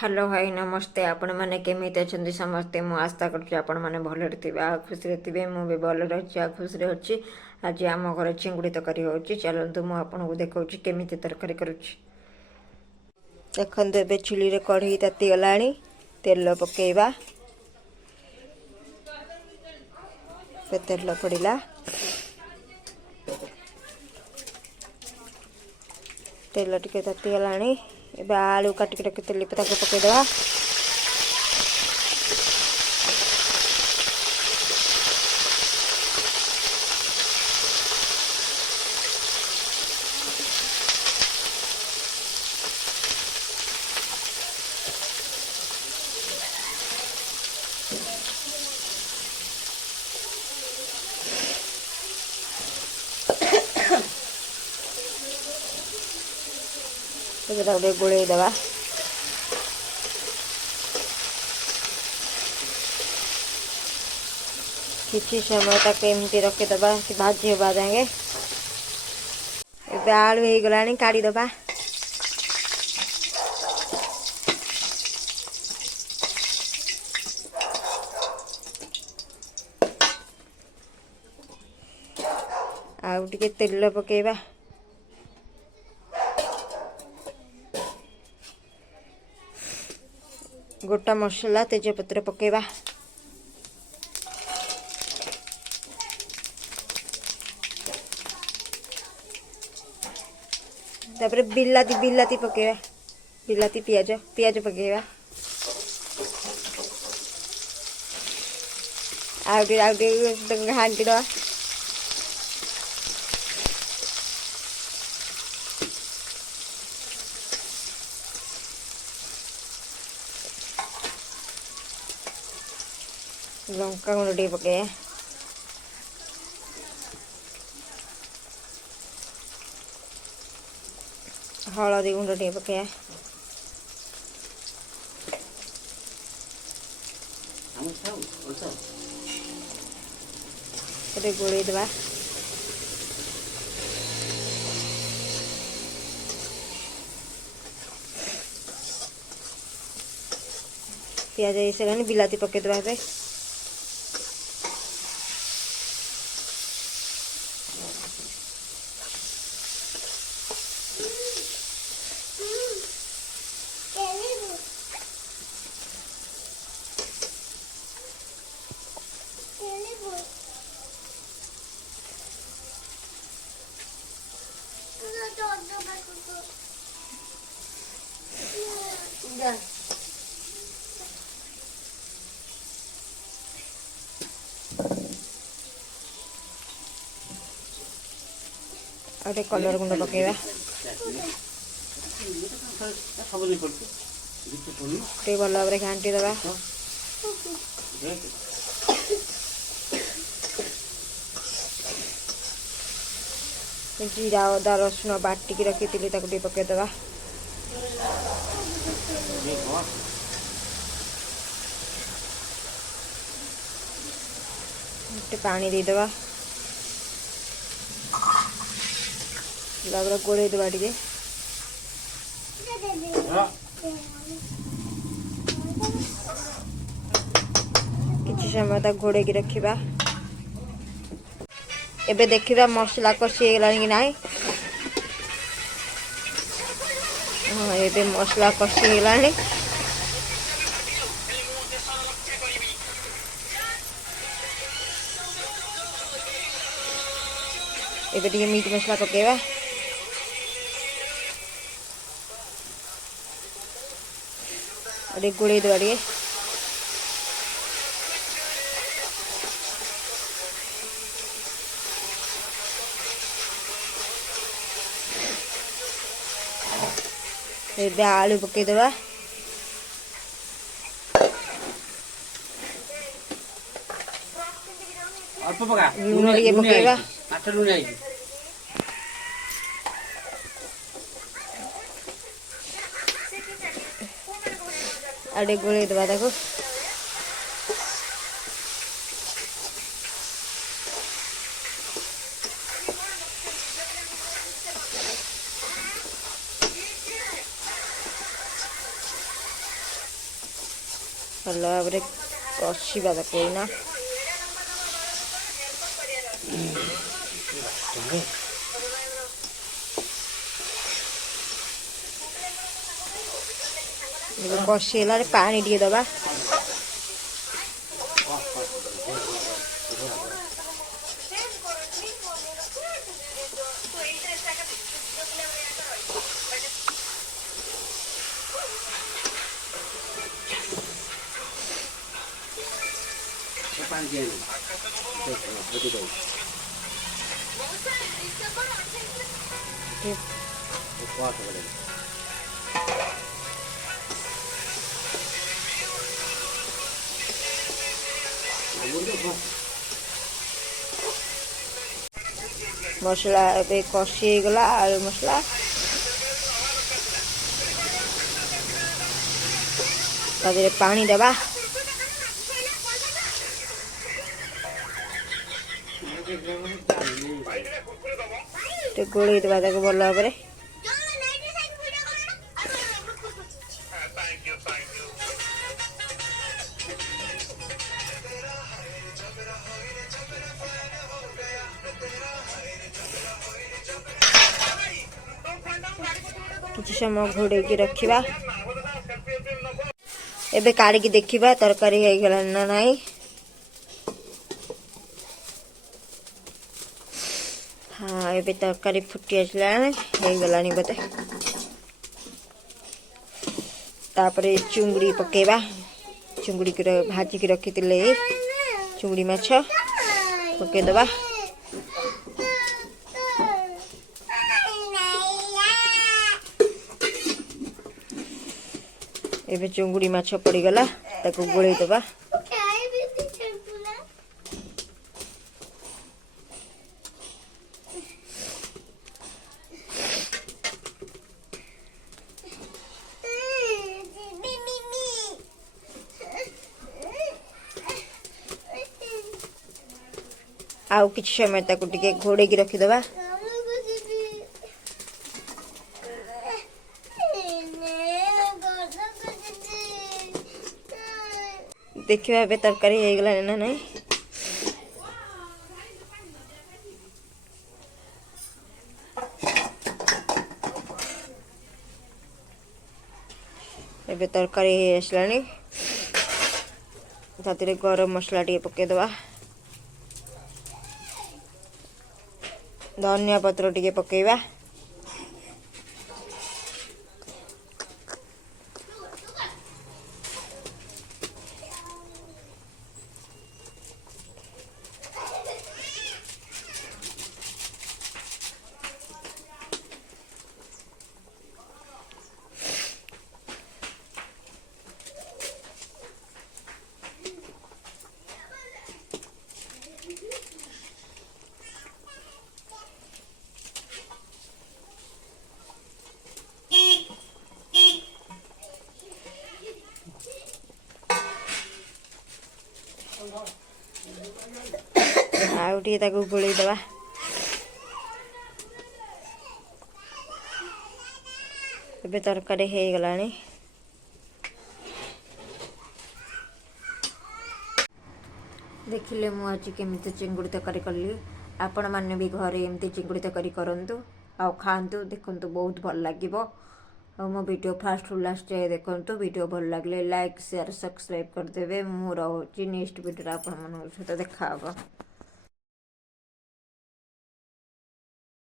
Hello hi नमस्ते आपण मैंने केमी अच्छे समस्ते मुझे आशा कर भलरे थे खुशी थे मुझे भल रही खुशी अच्छी आज आम घर चिंगुड़ी तरकारी हो चलतु मुझे देखा केमी तरकारी करुच्ची देखते ए चुली कढ़ई ताती गला तेल पकेवा तेल पड़ा तेल टिके ताती गला ए आलू काटिक रखी पकईदे गोटे गोलैदे किसी समय तक एमती रखीदे भाजी हवा जाए ए आलू हो गला काढ़ीदे आउ टिके तेल पकेवा गोटा मसला तेजपत्र पकेवा तापर बिलाती बिलाती पकेवा बिलाती पियाज पियाज पकेवा आउटे घाटी दवा लंका गुंड टे पके हलदी गुंड टे पके गोलई दवा पियाज हो बिलाती पकईदे आउटे कलर गुंड पकेवा भल भाव घाटी दवा जीरा अदा रसुण बाटिकी रखी पकईदे पानी देदेवा गोलैदे टे किसी समय तक घोड़े की रखा एबे देखा मसला कषि गला कि ना हाँ एबे मसला कषि गला एबे टे मीट मसला पकेवा गोलैदे टे ए आलू पकईदे लुण टे पकईवा आड़े गोलैदे देखो ଭଲ ଭାବରେ କଷିବା ତାକୁ ଏଇନା। କଷି ହେଲାରେ ପାଣି ଟିକେ ଦବା। मसला ए कषि गला आलू मसला तादे पानी देबा। गोलई देवा भल भाव। किसी समय घोड़े रखा। एबे काढ़ी देखा तरकारी हो गला ना नहीं। हाँ एबे तरकारी फुटी आसला बोते। तापरे चुंगड़ी पकेबा। चुंगड़ी भाजिक रखी चुंगड़ी माछ पकेदबा। एबे चुंगड़ी माछ पड़ीगला ताको गोलई दबा। आउ किछि समय ताको टिके घोड़े की रखीदबा। देखिए ए तरकारी हो गला ना नहीं। एबे तरकारी आसलानी तातिरे गरम मसला टे पकेदबा। धनिया पत्र टे पकेबा। आउ टे ताको गोलई दबा। एबे तरकारी हो गलानी। देखिले मु आज केमिति चिंगुड़ी तरकारी कली। आपण माने भी घरे एमती चिंगुड़ी तरकारी करंतु आउ खांतु। देखंतु बहुत भल लागिबो। मो वीडियो फास्ट टू लास्ट जाए देखंतु। वीडियो भल लागले लाइक शेयर सब्सक्राइब कर देबे। मु रहउची नेक्स्ट वीडियो आपण मन सहित देखा हबो।